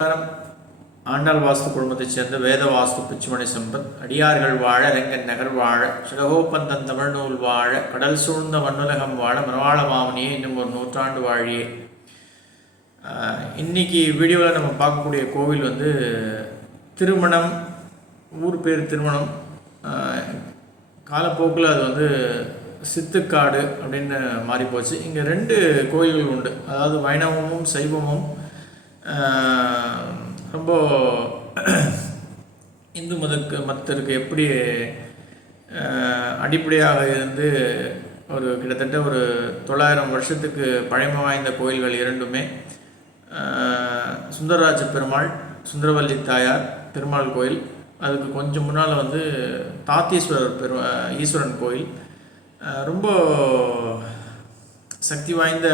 நமஸ்காரம் ஆண்டாள் வாஸ்து குழுமத்தைச் சேர்ந்த வேத வாஸ்து பிச்சுமணி சம்பத் அடியார்கள் வாழ ரெங்கன் நகர் வாழ சிலகோப்பந்தன் தமிழ் நூல் வாழ கடல் சூழ்ந்த மண்ணுலகம் வாழ மனவாள மாமனியே இன்னும் ஒரு நூற்றாண்டு வாழியே. இன்னைக்கு வீடியோவில் நம்ம பார்க்கக்கூடிய கோவில் வந்து திருமணம் ஊர் பேர் திருமணம். காலப்போக்கில் அது வந்து சித்துக்காடு அப்படின்னு மாறிப்போச்சு. இங்கே ரெண்டு கோயில்கள் உண்டு. அதாவது வைணவமும் சைவமும் ரொம்ப இந்து மதக்கு மதத்திற்கு எப்படி அடிப்படையாக இருந்து ஒரு கிட்டத்தட்ட ஒரு தொள்ளாயிரம் வருஷத்துக்கு பழமை வாய்ந்த கோயில்கள் இரண்டுமே சுந்தரராஜ பெருமாள் சுந்தரவல்லி தாயார் பெருமாள் கோயில் அதுக்கு கொஞ்சம் முன்னால் வந்து தாத்தீஸ்வரர் பெரு ஈஸ்வரன் கோயில் ரொம்ப சக்தி வாய்ந்த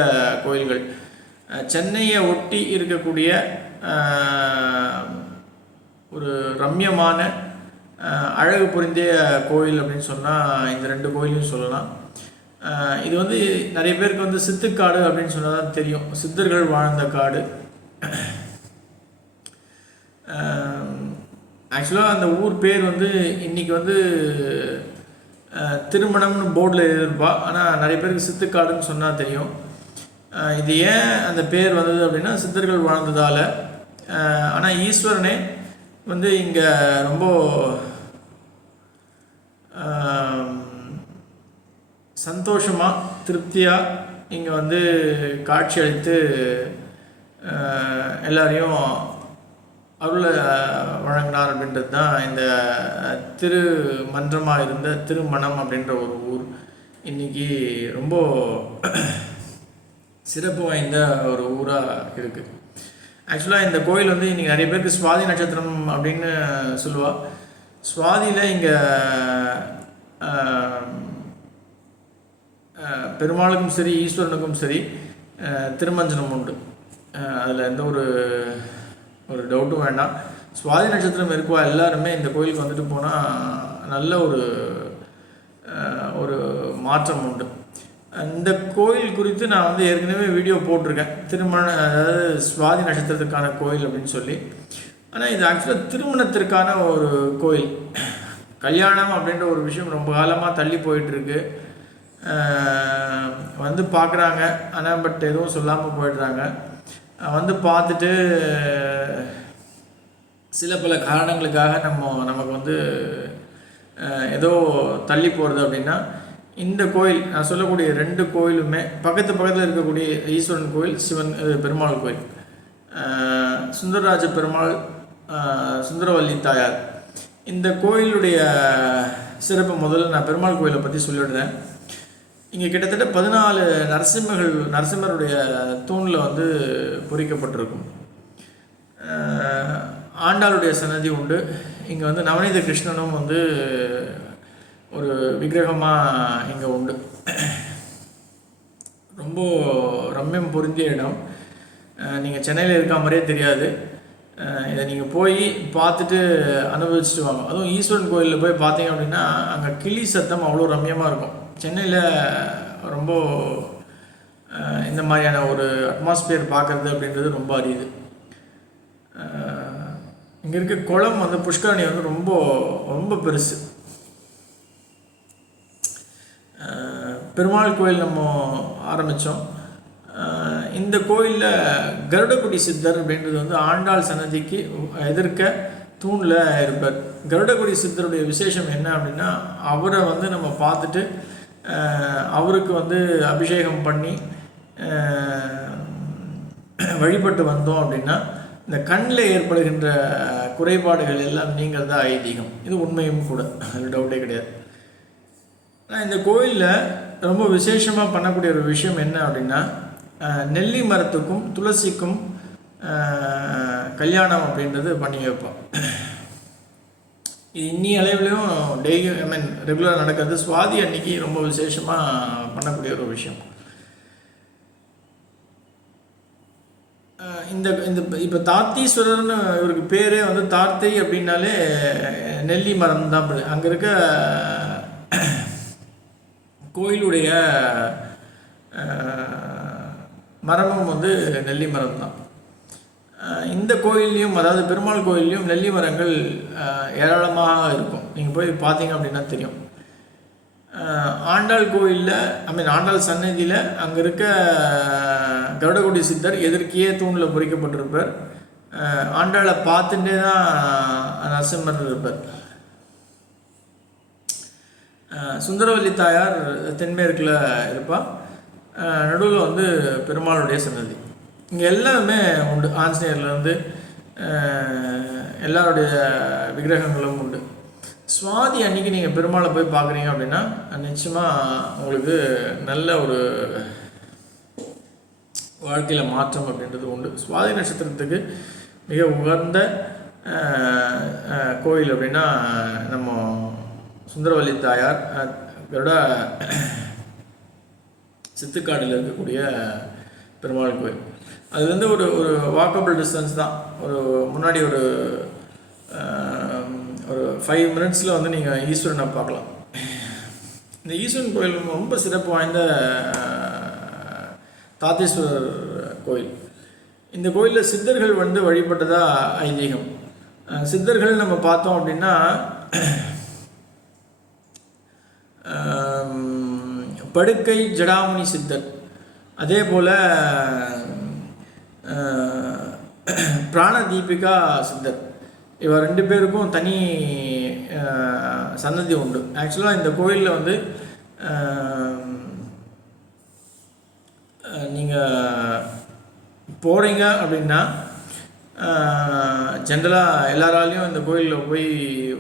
கோயில்கள். சென்னையை ஒட்டி இருக்கக்கூடிய ஒரு ரம்யமான அழகு புரிந்திய கோயில் அப்படின்னு சொன்னால் இந்த ரெண்டு கோயிலையும் சொல்லலாம். இது வந்து நிறைய பேருக்கு வந்து சித்துக்காடு அப்படின்னு சொன்னால் தான் தெரியும். சித்தர்கள் வாழ்ந்த காடு. ஆக்சுவலாக அந்த ஊர் பேர் வந்து இன்றைக்கி வந்து திருமணம்னு போர்டில் எழுதியிருப்பா ஆனால் நிறைய பேருக்கு சித்துக்காடுன்னு சொன்னால் தெரியும். இது ஏன் அந்த பேர் வந்தது அப்படின்னா சித்தர்கள் வாழ்ந்ததால். ஆனால் ஈஸ்வரனே வந்து இங்கே ரொம்ப சந்தோஷமாக திருப்தியாக இங்கே வந்து காட்சி அளித்து எல்லாரையும் அருளை வழங்கினார் அப்படின்றது தான் இந்த திரு மன்றமாக இருந்த திருமணம் அப்படின்ற ஒரு ஊர். இன்னைக்கு ரொம்ப சிறப்பு வாய்ந்த ஒரு ஊராக இருக்குது ஆக்சுவலாக இந்த கோயில் வந்து இன்றைக்கி நிறைய பேருக்கு சுவாதி நட்சத்திரம் அப்படின்னு சொல்லுவாள் சுவாதியில் இங்கே பெருமாளுக்கும் சரி ஈஸ்வரனுக்கும் சரி திருமஞ்சனம் உண்டு. அதில் எந்த ஒரு ஒரு டவுட்டும் வேண்டாம். சுவாதி நட்சத்திரம் இருக்குவா எல்லாருமே இந்த கோயிலுக்கு வந்துட்டு போனால் நல்ல ஒரு ஒரு மாற்றம் உண்டு. இந்த கோயில் குறித்து நான் வந்து ஏற்கனவே வீடியோ போட்டிருக்கேன். திருமண அதாவது சுவாதி நட்சத்திரத்துக்கான கோயில் அப்படின்னு சொல்லி. ஆனால் இது ஆக்சுவலாக திருமணத்திற்கான ஒரு கோயில். கல்யாணம் அப்படின்ற ஒரு விஷயம் ரொம்ப காலமாக தள்ளி போயிட்டுருக்கு. வந்து பார்க்குறாங்க. ஆனால் பட் எதுவும் சொல்லாமல் போயிடுறாங்க. வந்து பார்த்துட்டு சில பல காரணங்களுக்காக நம்ம நமக்கு வந்து ஏதோ தள்ளி போகிறது அப்படின்னா இந்த கோயில் நான் சொல்லக்கூடிய ரெண்டு கோயிலுமே பக்கத்து பக்கத்தில் இருக்கக்கூடிய ஈஸ்வரன் கோயில் சிவன் பெருமாள் கோயில். சுந்தரராஜ பெருமாள் சுந்தரவல்லி தாயார். இந்த கோயிலுடைய சிறப்பு முதல்ல நான் பெருமாள் கோயிலை பற்றி சொல்லிவிடுறேன். இங்கே கிட்டத்தட்ட பதினாலு நரசிம்மர்கள் நரசிம்மருடைய தூணில் வந்து பொறிக்கப்பட்டிருக்கும். ஆண்டாளுடைய சன்னதி உண்டு. இங்கே வந்து நவநீத கிருஷ்ணனும் வந்து ஒரு விக்கிரகமாக இங்கே உண்டு. ரொம்ப ரம்யம் பொருந்திய இடம். நீங்கள் சென்னையில் இருக்க மாதிரியே தெரியாது. இதை நீங்கள் போய் பார்த்துட்டு அனுபவிச்சுட்டு வாங்க. அதுவும் ஈஸ்வரன் கோயிலில் போய் பார்த்தீங்க அப்படின்னா அங்கே கிளி சத்தம் அவ்வளோ ரம்யமாக இருக்கும். சென்னையில் ரொம்ப இந்த மாதிரியான ஒரு அட்மாஸ்பியர் பார்க்குறது அப்படின்றது ரொம்ப அரியுது இங்கே இருக்க குளம் வந்து புஷ்கரணி வந்து ரொம்ப ரொம்ப பெருசு. பெருமாள் கோயில் நம்ம ஆரம்பித்தோம் இந்த கோயிலில் கருடக்குடி சித்தர் அப்படின்றது வந்து ஆண்டாள் சன்னதிக்கு எதிர்க்க தூணில் இருப்பார். கருடக்குடி சித்தருடைய விசேஷம் என்ன அப்படின்னா அவரை வந்து நம்ம பார்த்துட்டு அவருக்கு வந்து அபிஷேகம் பண்ணி வழிபட்டு வந்தோம் அப்படின்னா இந்த கண்ணில் ஏற்படுகின்ற குறைபாடுகள் எல்லாம் நீங்கிறதா ஐதீகம். இது உண்மையும் கூட. அதில் டவுட்டே கிடையாது. நான் இந்த கோயிலில் ரொம்ப விசேஷமாக பண்ணக்கூடிய ஒரு விஷயம் என்ன அப்படின்னா நெல்லி மரத்துக்கும் துளசிக்கும் கல்யாணம் அப்படின்றது பண்ணி வைப்போம். இது இன்னி அளவுலையும் டெய்லி ஐ மீன் ரெகுலராக நடக்கிறது. சுவாதி அன்னைக்கு ரொம்ப விசேஷமாக பண்ணக்கூடிய ஒரு விஷயம். இந்த இந்த இப்போ தாத்தீஸ்வரர்னு இவருக்கு பேரே வந்து தார்த்தை அப்படின்னாலே நெல்லி மரம் தான் அங்கே இருக்க கோயிலுடைய மரமும் வந்து நெல்லி மரம் தான் இந்த கோயில்லையும் அதாவது பெருமாள் கோயில்லையும் நெல்லி மரங்கள் ஏராளமாக இருக்கும். நீங்கள் போய் பார்த்தீங்க அப்படின்னா தெரியும். ஆண்டாள் கோயிலில் ஐ மீன் ஆண்டாள் சன்னதியில் அங்கே இருக்க கருடகுடி சித்தர் எதிர்க்கையே தூணில் பொறிக்கப்பட்டிருப்பார். ஆண்டாளை பார்த்துட்டே தான் நரசிம்மர் இருப்பார். சுந்தரவல்லி தாயார் தென்மேற்கில் இருப்பாள் நடுவில் வந்து பெருமாளுடைய சன்னதி. இங்கே எல்லாமே உண்டு. ஆஞ்சநேயர்லேருந்து எல்லாருடைய விக்கிரகங்களும் உண்டு. சுவாதி அன்னைக்கு நீங்கள் பெருமாளை போய் பார்க்குறீங்க அப்படின்னா நிச்சயமாக உங்களுக்கு நல்ல ஒரு வாழ்க்கையில் மாற்றம் அப்படின்றது உண்டு. சுவாதி நட்சத்திரத்துக்கு மிக உகந்த கோயில் அப்படின்னா நம்ம சுந்தரவல்லி தாயார் இவரோட சித்துக்காடில் இருக்கக்கூடிய பெருமாள் கோயில். அது வந்து ஒரு ஒரு வாக்கபிள் டிஸ்டன்ஸ் தான். ஒரு முன்னாடி ஒரு ஒரு ஃபைவ் மினிட்ஸில் வந்து நீங்கள் ஈஸ்வரனை பார்க்கலாம். இந்த ஈஸ்வரன் கோயில் ரொம்ப சிறப்பு வாய்ந்த தாத்தீஸ்வரர் தாத்தேஸ்வரர் கோயில். இந்த கோயிலில் சித்தர்கள் வந்து வழிபட்டதாக ஐதீகம். சித்தர்கள் நம்ம பார்த்தோம் அப்படின்னா படுக்கை ஜடாமுனி சித்தர். அதே போல் பிராண தீபிகா சித்தர். இவர் ரெண்டு பேருக்கும் தனி சன்னதி உண்டு. ஆக்சுவலாக இந்த கோயிலில் வந்து நீங்கள் போகிறீங்க அப்படின்னா ஜென்ரலாக எல்லாராலையும் இந்த கோயிலில் போய்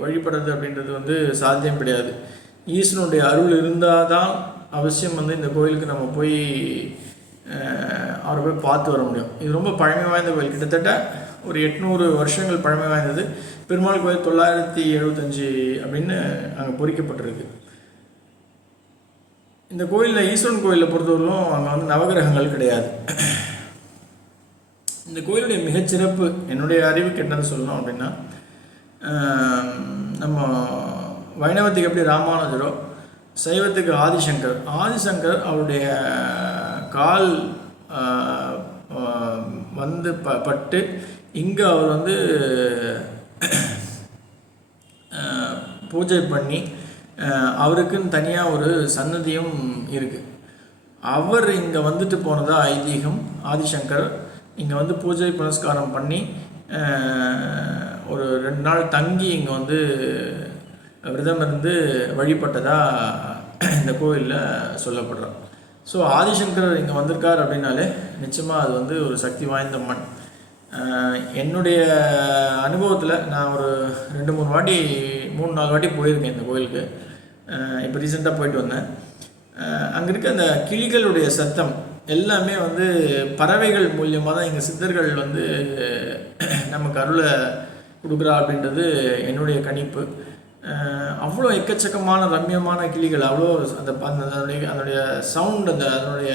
வழிபடுறது அப்படின்றது வந்து சாத்தியம் கிடையாது. ஈசனுடைய அருள் இருந்தால் தான் அவசியம் வந்து இந்த கோயிலுக்கு நம்ம போய் அவரை போய் பார்த்து வர முடியும். இது ரொம்ப பழமை வாய்ந்த கோயில். கிட்டத்தட்ட ஒரு எட்நூறு வருஷங்கள் பழமை வாய்ந்தது. பெருமாள் கோயில் தொள்ளாயிரத்தி எழுபத்தஞ்சி அப்படின்னு அங்கே பொறிக்கப்பட்டிருக்கு. இந்த கோயிலில் ஈஸ்வரன் கோயிலை பொறுத்தவரையிலும் அங்கே வந்து நவகிரகங்கள் கிடையாது. இந்த கோயிலுடைய மிகச்சிறப்பு என்னுடைய அறிவு கெட்டது சொல்லணும் அப்படின்னா நம்ம வைணவத்துக்கு எப்படி ராமானுஜரோ சைவத்துக்கு ஆதிசங்கர். ஆதிசங்கர் அவருடைய கால் வந்து ப பட்டு இங்கே அவர் வந்து பூஜை பண்ணி அவருக்குன்னு தனியாக ஒரு சன்னதியும் இருக்குது அவர் இங்கே வந்துட்டு போனதா ஐதீகம் ஆதிசங்கர் இங்கே வந்து பூஜை புனஸ்காரம் பண்ணி ஒரு ரெண்டு நாள் தங்கி இங்கே வந்து விரதம் இருந்து வழிபட்டதாக இந்த கோயிலில் சொல்லப்படுறோம் ஸோ ஆதிசங்கரர் இங்கே வந்திருக்கார் அப்படின்னாலே நிச்சயமாக அது வந்து ஒரு சக்தி வாய்ந்த மண். என்னுடைய அனுபவத்தில் நான் ஒரு ரெண்டு மூணு வாட்டி மூணு நாலு வாட்டி போயிருக்கேன் இந்த கோயிலுக்கு. இப்போ ரீசெண்டாக போயிட்டு வந்தேன். அங்கே இருக்க அந்த கிளிகளுடைய சத்தம் எல்லாமே வந்து பறவைகள் மூலியமாக தான் எங்கள் சித்தர்கள் வந்து நமக்கு அருளை கொடுக்குறா அப்படின்றது என்னுடைய கணிப்பு. அவ்வளோ எக்கச்சக்கமான ரம்யமான கிளிகள் அவ்வளோ அந்த அந்த அதனுடைய அதனுடைய சவுண்ட் அந்த அதனுடைய